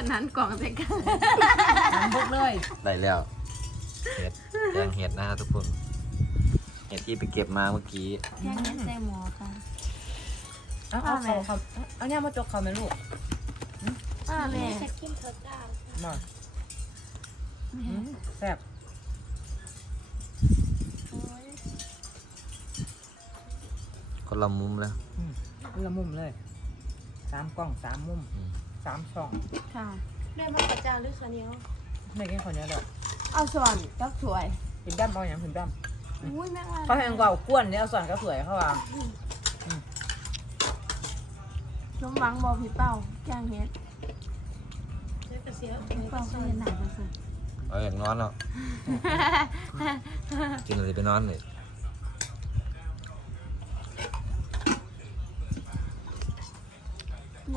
คนนั้นกล่องใส่กันน้ำบุกเลยได้แล้วเห็ดแกงเห็ดนะครับทุกคนเห็ดที่ไปเก็บมาเมื่อกี้แค่นี้ใส่หมอค่ะเอาเอาเขาเขาเอาเนี่ยมาจกเขาไหมลูกป้าแม่จะกินเถอะจ้ามาอืมแซ่บโอ้ยคนละมุมแล้วอืมคนละมุมเลยสามกล้องสามมุมอืม สามช่องค่ะ ได้มากกว่าจานหรือข้าวเหนียวไม่กินคนเนี้ยเลยเอาส่วนกับสวยพิมพ์ดำเอาอย่างพิมพ์ดอุ้ยแม่ว่าำเขาแหงกว่าก้วนเนี่ยเอาส่วนก็สวยเขาว่าสมหวังบอพี่เป้าแกงเฮ็ดเดี๋ยวกระเสียพี่เป้าก็เห็นหนังกันสิเอาอย่างนอนเนาะกินอะไรไปนอนเลย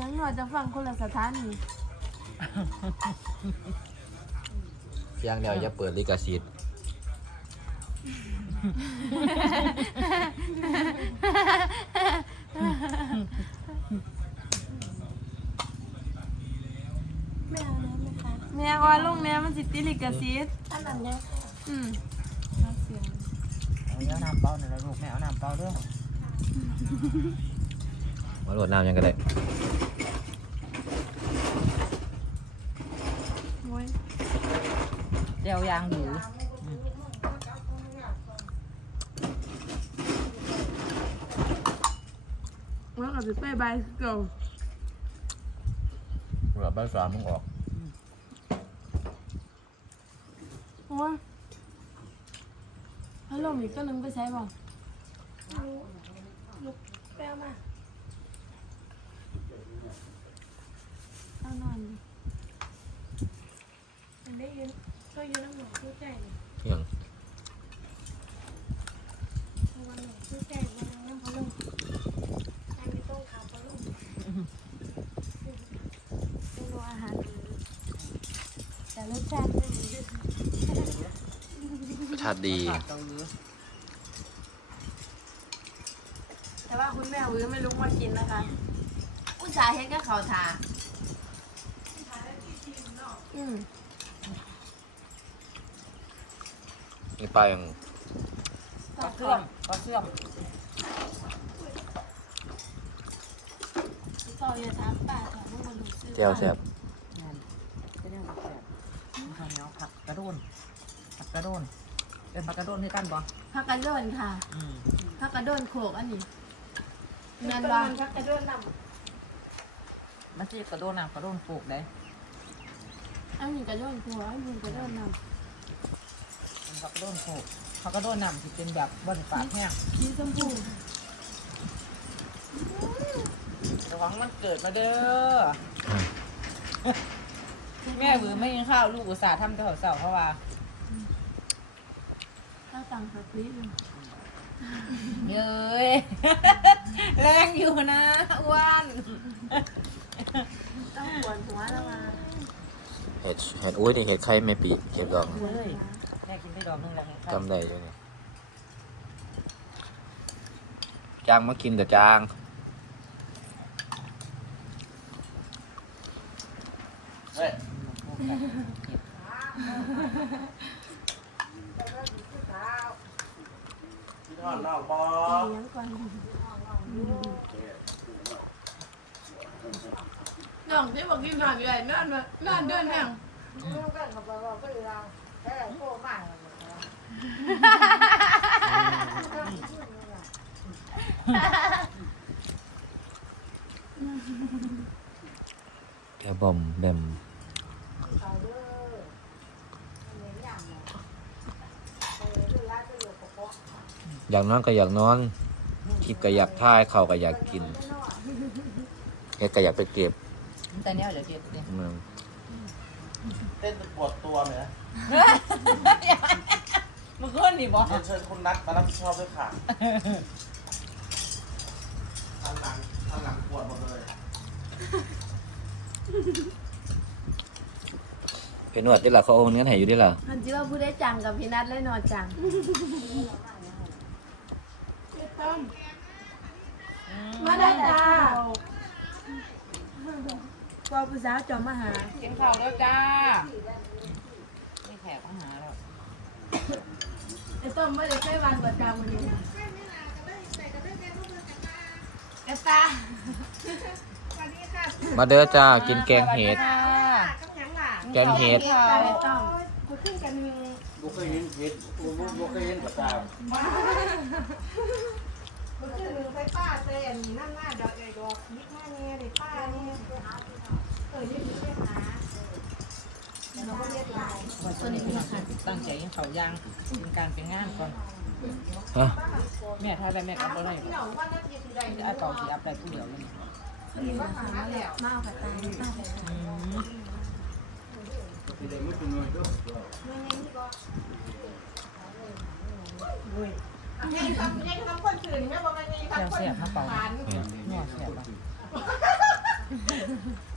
ยังหน่อยจะฟังคนละสถานีเพียงเดียวอย่าเปิดลิขสิทธิ์ไม่เอาแล้วไหมคะแม่ว่าลุงเนี้ยมันสิติลิกาซีดอันนั้นยังค่ะอืมเอาเดี๋ยวน้ำเปล่าหน่อยนะลูกแม่เอาน้ำเปล่าด้วยมาโหลดน้ำยังก็ได้ โอ้ย เดี๋ยวยางหยูว่ากับสิไปบายเก่าเหลือใบสามมึงออกโอ้ยพัดลมอีกก็นึงไปใช้บ่ลูกแป้วมาเอานอนดิ มันได้ ยืนก็ยืนน้ำหนักชื่อใจเนี่ยเพียงวันหนึ่งชื่อใจวันนึงน้ำพะลุงใจไม่ต้องขาวพะลุงเมนูอาหารดีแต่รสชาติไม่ดีรสชาติดีเกาหลีแต่ว่าคุณแม่อุ้ยไม่รู้ว่ากินนะคะ อุตส่าห์เฮ็ดก็เขาทาอืม นี่ปลาอย่างปลาเสื่อมปลาเสื่อมต่ออย่าถามป้าถามว่ามันดูซื้อแก้วแซ่บนั่นก็เนี่ยแบบแซ่บมีข้าวเหนียวผักกระโดนผักกระโดนเป็นผักกระโดนที่กันบ่ผักกระโดนค่ะอืมผักกระโดนโขกอันนี้เงิแม่นนบ้าว่านพักกระโดดนมันจะกระโดนน้ำกระโดนปลูกได้อันนี้กระโดนโขกอันนี้กระโดนน้เป็น ผักกระโดนปลูกผักกระโดนน้ำที่เป็นแบบบนปากแห้งำสีชมพูระวังมันเกิดมาเด้อแม่หวือไม่กินข้าวลูกอุตส่าห์ทำแต่เสาๆเพราะว่าถ้าตังสักนิดนึงเย้ยแรงอยู่นะอ้วนต้องปวดหัวแล้วมาเห็ดเห็ดอุ้ยนี่เห็ดไข่ไม่ปีเห็ดดอกเฮ้ยแม่กินได้ดอกหนึงแล้วให้ข้าวจำได้ด้วยนี่จางมากินแต่จางที่ทอดนอกปอเลี้ยงก่อนน้องที่บอกกินหนักใหญ่นั่นมานั่นเดินแม่งแก บอมแบมอยากนอนก็อยากนอนคลิปก็อยากถ่ายเขาวก็อยากกินเฮ็ดก็อยากไปเก็บแต่เนี้ยเดี๋ยวเก็บเนี่ยอืมเต้นปวดตัวไหมนะมั นขึ้นดิบอเรียนเชิญคุณนัทมารับผิดชอบด้วยค่ะทันหลังทันหลังปวดหมดเลยไปนวดได้ล่ะเขาเอาเนื้อให้อยู่ได้ล่ะมันจิว่าผู้ได้จังกับพี่นัทเลยนอนจังต้มมาได้จ้าพอผู้สาวจอมมาหากินข้าวแล้วจ้าไม่แขกมาหาแล้ว ไอ้ต้มไม่ได้ใช้วันประจำวันนี้ไอ้ตามาเด้อจ้ากินแกงเห็ดค่ะแกงเห็ดตาไอ้ต้มบุเคยเห็นเห็ดบุบุเคยเห็นกับตามันคือหนึ่งไฟป้าเต้นนั่นหน้าดอกใหญ่ดอกยิกหน้าเนี่ยเด็กป้าเนี่ยเออยืดยืดหาเราก็เรียกหลายวันนี้พี่น้องตั้งใจกินข้าวย่างกินการเป็นงานก่อน ฮะแม่ทายไปแม่กลับบ่ได้พี่น้องว่าน่าจะคือใดจะเอาเป่าสีอัพได้ผู้เดียวเลยว่าหาแล้วมาเอากับตามาเอากับตาอืมยังทำยังทำคนอื่นเนี่ยบอกมันยังแซ่บทำคนแซ่บมาเป่าผ่านนัวแซ่บอะเอายังอยู่จ้ะ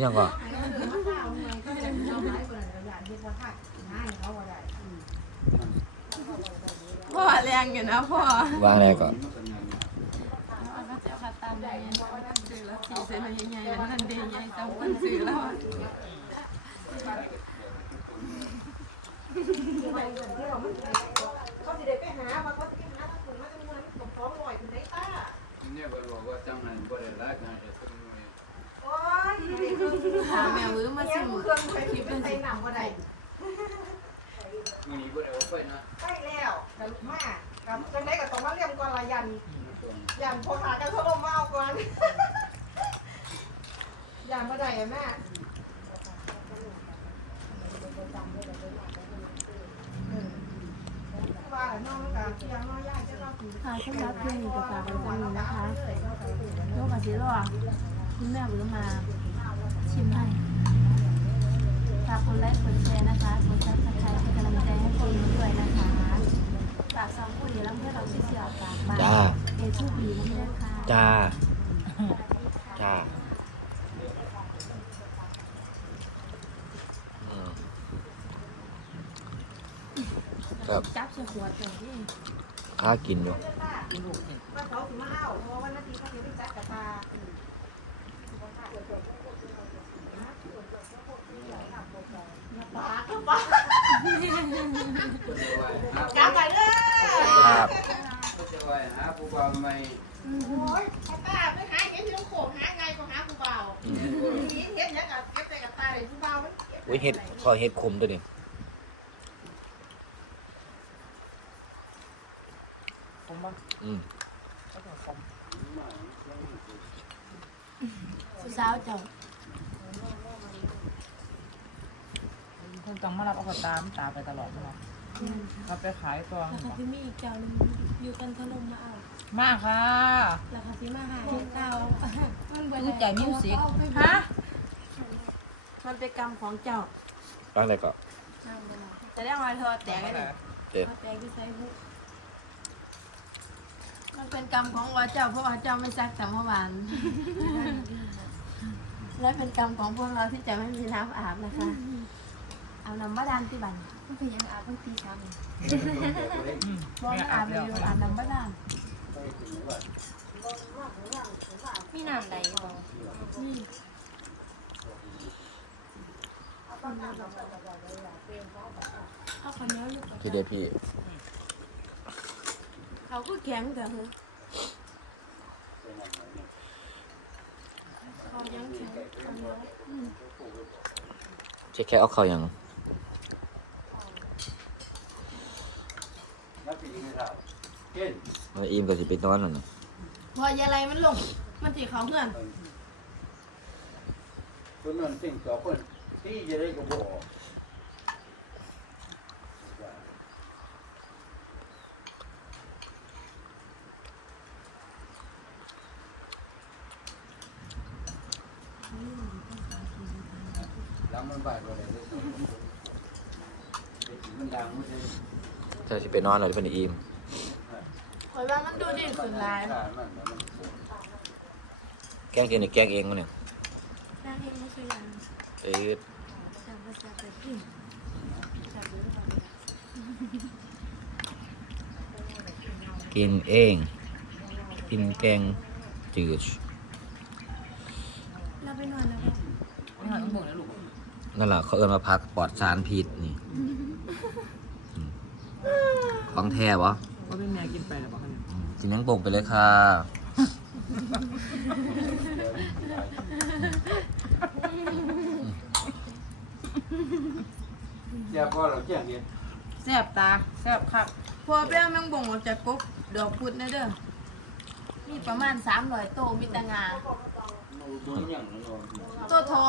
ยังก่อนพ่อแรงอยู่นะพ่อวางอะไรก่อนก็จะเอาตามใจซื้อแล้วสีเส้นใหญ่ๆนั่นเดีใหญ่ต้องคนซื้อแล้วเขาจะได้ไปหาว่าเขาจะ ของลอยคุณได้ป้าเนี่ยก็บอกว่าจังหันบ่ได้รักงานเฮ็ดซุมื้อโอ้ยหาแม่วื้อมายัสิงมเครื่องใช้คลิปเป็นใส่หนำก็ได้มื้อนี้บ่ได้ออกไปนะใกล้แล้วกับลูกมากับจังได้กับต้องมาเรียมก่อนละยันยันพอขากันเขาลงมาเอาก่อนยันมาได้อะแม่ ค่ะสำหรับเพลงนี้ก็ฝากไว้ตรงนี้นะคะโลกอาศิรอคุณแม่วื้อมาชิมให้ฝากกดไลค์กดแชร์นะคะกดซับสไครต์เป็นกำลังใจให้คนด้วยนะคะฝากสองคนอย่าลืมเพื่อเราที่เสียฝากมาจ้า เอชูบีนะคะ จ้าอืม ครับจับเสือขวดอย่างที่ค้ากินอยู่กินลูกกินว่าเขาถึงมาเอาเพราะว่าวันนาทีเขาจะไปจัดกระตาปากก็ปากจำไปเด้อครับก็จะว่าหาผู้บ่าวใหม่โอ้ยป้าไปหาเห็ดที่ลูกโขงหาไงก็หาผู้เบาทีเห็ดยังกับเก็บใส่กระตาเลยผู้เบามันอุ้ยเห็ดคอยเห็ดขมตัวนี้ ผมว่าอืมก็ต้องผมผู้สาวเจ้าคุณต้องมารับเอาข้าวตามตาไปตลอดเนาะเราไปขายตัวแล้วค่ะพี่มีอีกเจ้าหนึงอยู่กันทะลมมาเอามากค่ะแล้วค่ะพี่มาหาที่เก้ามันเบื่อคือใจมิวสิกฮะมันเป็นกรรมของเจ้าตั้งแต่ก่อนจะได้มาเธอแตกกันดิเจ็ด แตกที่ใช้บุ มันเป็นกรรมของว่าเจ้าเพราะว่าเจ้าไม่ซักแต่เมื่อวาน และเป็นกรรมของพวกเราที่จะไม่มีน้ำอาบนะคะ เอาน้ำมาดานที่บันก็คือยังอาบต้องตีซ้ำบอกแม่ไม่อาอาบบเลแล้วยอาบน้ำมาดานมีน้ำใดบ่นี่เอาคนนี้ลูก พี่เดพี่ เขาก็แข็งแต่เฮ้ยเขายังแข็งเขายังเช็คแค่เอาเขายังนักปีนี้เราเห็นมาอิมก็สิไปนอนแล้วนะพอยายไรมันลง มันตีเขาเพื่อนคนนั้นสิ่งต่อคนที่จะได้ก็บ่แล้วมันบาดบ่ได้เลยมันดังมันเลย จะสิไปนอนแล้วเป็นอิมคอยว่ามันดูดีขึ้นหลายขาดมันมันแกล้งกินนี่แกล้งเองวะเนี่ยน่าเห็นไม่เคยอย่างเอ้ยจับภาษาไปกินจับดูก่อนกินเอง กินแกงจืดเราไปนอนแล้วไม่หอยต้องบ่งนะลูก นั่นแหละเขาเอิ้นมาพักปลอดสารพิษนี่อืมของแท้วะว่าเป็นแม่กินไปหรือเปล่าคะเนี่ยกินยังบ่งไปเลยค่ะเจ้าพ่อเราเจ้าเนี่ยแซ่บตาแซ่บครับ พอไปเอาแมงบ่งออกจากกบดอกพุดนะเด้อมีประมาณ300โตมีแตงาดูอย่างนั้นหรอโตทอ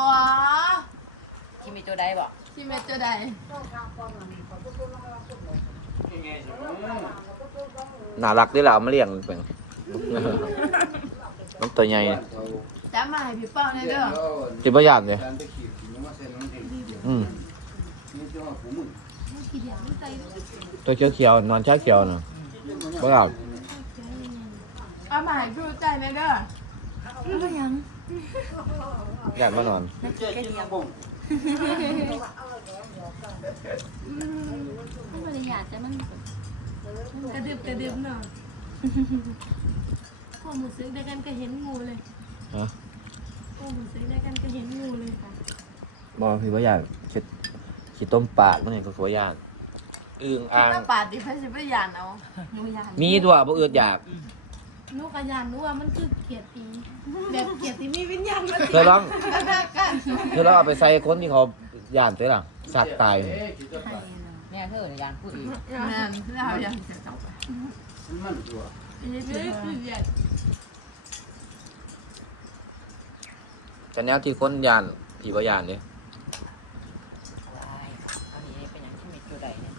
ที่มีตัวใดบ่ที่เม็ดตัวใดยังไงสิน่ารักด้วยล่ะเอามาเลี้ยงเป็น น้องตัวใหญ่จ้ามาให้พี่เป้าหน่อยเด้อกินประหยัดเลยการไปขีดมาใส่น้ำแข็งอืมนี่เจ้าผมมึงกี่เดียวมันใจตัวเขียวเขียวๆนอนชาเขียวน่ะประหยัดเอามาให้พี่ใจหน่อยเด้อมันเป็นหยังอยากมานอนเจ้ากินน้ำบ่ง มันบ่ได้อยากแต่มันกระดึบกระดึบเนาะความรู้สึกได้กันก็เห็นงูเลยฮะความรู้สึกได้กันก็เห็นงูเลยค่ะบอพี่ประหยัดคิดคิดต้มปลาดมื่อไงก็ประหยัดอึ่งอ่างถ้าปาดดิเพิ่นสิบ่ยานเอาหนูยานมีตัวบ่อืดอยากห นูก็ยานหนูว่ามันคือเกียรติแบบเกียรติมีวิญญาณมาเคยลองกันเคยลองเอาไปใส่คนที่เขาย่านด้วยล่ะสัตว์ตายเอ๊ะคิดจะไปแม่เธอเนี่ยยานพูดอีกแม่นแล้วยังจะกลับไปมันตัวนี่คือคือเกียรติแต่แนวที่คนย่านผีประหยัดเนี่ย อะไรอันนี้เป็นอย่างที่มีตัวใดเนี่ย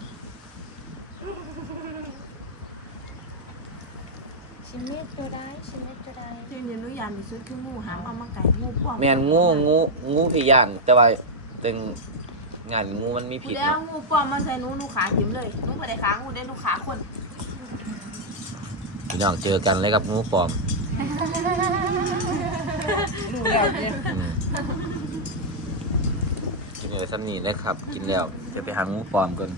ชิม เม็ดตัวได้ชิมเม็ดตัวได้ที่นี่หนูยานที่สุดคืองูหางเอามาไก่งูป้อมแมนงูงูงูที่ย่านแต่ว่าเป็นงานงูมันมีผิดแล้วเนาะงูป้อมมาใส่หนูหนูขาหิมเลยหนูบ่ได้ขางูได้หนูขาคนพี่น้องเจอกันเลยกับงูปลอมดูแล้วเนี่ยอืมกินเลยซ้ำนี่เลยครับ กินแล้วจะไปหางูปลอมกัน